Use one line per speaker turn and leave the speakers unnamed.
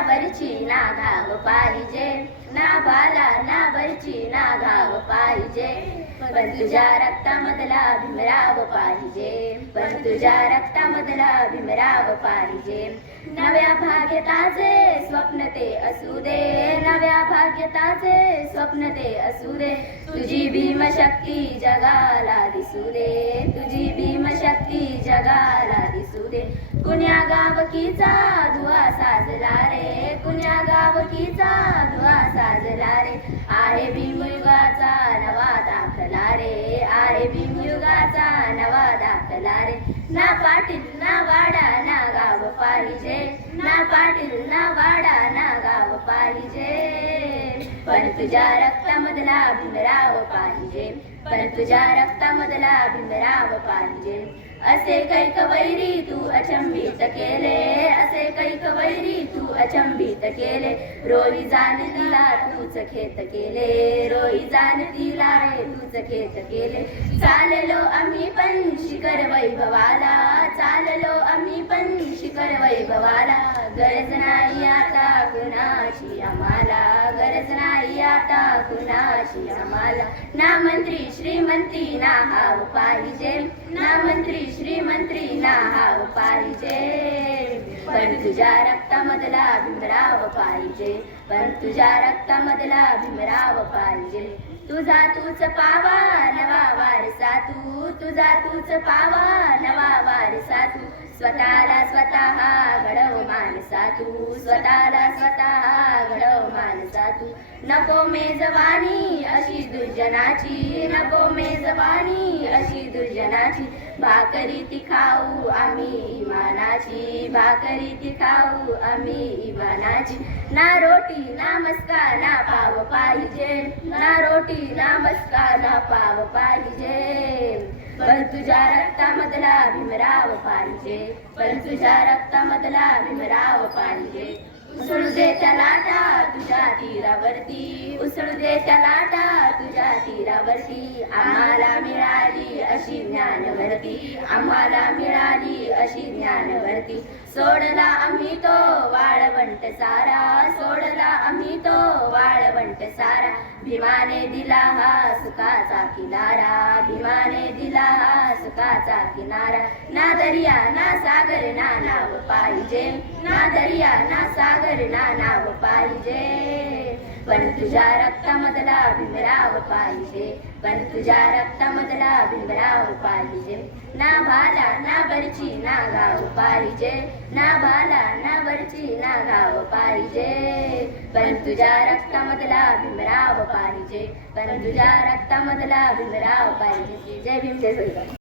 वरची ना घाव पाहिजे. ना बाला ना वरची ना घाव पाहिजे. पण तुझ्या रक्तामधला भीमराव पाहिजे. पण तुझ्या रक्तामधला भीमराव पाहिजे. नव्या भाग्यताचे स्वप्न ते असू दे. नव्या भाग्यताचे स्वप्न ते असू दे. तुझी भीमशक्ती जगाला दिसू दे. तुझी भीमशक्ती जगाला दिसू दे. कुण्या गावकीचा धुवा साजला रे. कुण्या गावकीचा धुवा साजला रे. आहे भीमयुगाचा नवा दाखला रे. आहे भीमयुगाचा नवा दाखला रे. ना पाटील ना वाडा ना गाव पाहिजे. ना पाटील ना वाडा ना गाव पाहिजे. पण तुझ्या रक्तामधला भीमराव पाहिजे. पण तुझ्या रक्तामधला भीमराव पाहिजे. असे कैक वैरी तू अचंबित केले असे कैक वैरी तू अचंबित केले. रोई जाण तिला तूच खेत केले रोई जाण तिला रे तूच खेत केले. चाललो आम्ही पण शिखर वैभवाला चाललो आम्ही पण शिखर वैभवाला. गरज नाही आता कुणाची आम्हाला. गरज नाही. आता कुणाची आम्हाला? ना मंत्री श्रीमंती ना हाव पाहिजे ना मंत्री श्रीमंत्री ना हाव पाहिजे पण तुझ्या रक्तामधला भीमराव पाहिजे. पण तुझ्या रक्तामधला भीमराव पाहिजे. तुझा तूच पावा नवा वारसा तू. तुझा तूच पावा नवा वारसा तू. स्वतःला स्वतः घडव माणसा तू. स्वतःला स्वतः तू नको मेजवानी अशी दुर्जनाची. नको मेजवानी अशी दुर्जनाची. भाकरी ती खाऊ आम्ही इमानाची. भाकरी ती खाऊ आम्ही इमानाची. ना रोटी ना मस्का ना पाव पाहिजे. ना रोटी ना मस्का ना पाव पाहिजे. पण तुझ्या रक्तामधला भीमराव पाहिजे. पण तुझ्या रक्तामधला भीमराव पाहिजे. उसळू दे त्या लाटा तुझ्या तीरावरती. उसळू दे त्या लाटा तुझ्या तीरावरती. आम्हाला मिळा अशी ज्ञान भरती आम्हाला मिळाली अशी ज्ञान भरती सोडला आम्ही तो वाळवंट सारा. सोडला आम्ही तो वाळवंट सारा. भीमाने दिला हा सुखाचा किनारा. भीमाने दिला हा सुखाचा किनारा. ना दर्या ना सागर ना नाव पाहिजे. ना दर्या ना सागर ना नाव पाहिजे. पण तुझ्या रक्तामधला भिंबराव पाहिजे. पण तुझ्या रक्तामधला भिंबराव पाहिजे. ना भाला ना बरची ना गाव पाहिजे. ना भाला ना बरची ना गाव पाहिजे. पण तुझ्या रक्तामधला भीमराव पाहिजे. पण तुझ्या रक्तामधला भिंबराव पाहिजे. जय भीम जय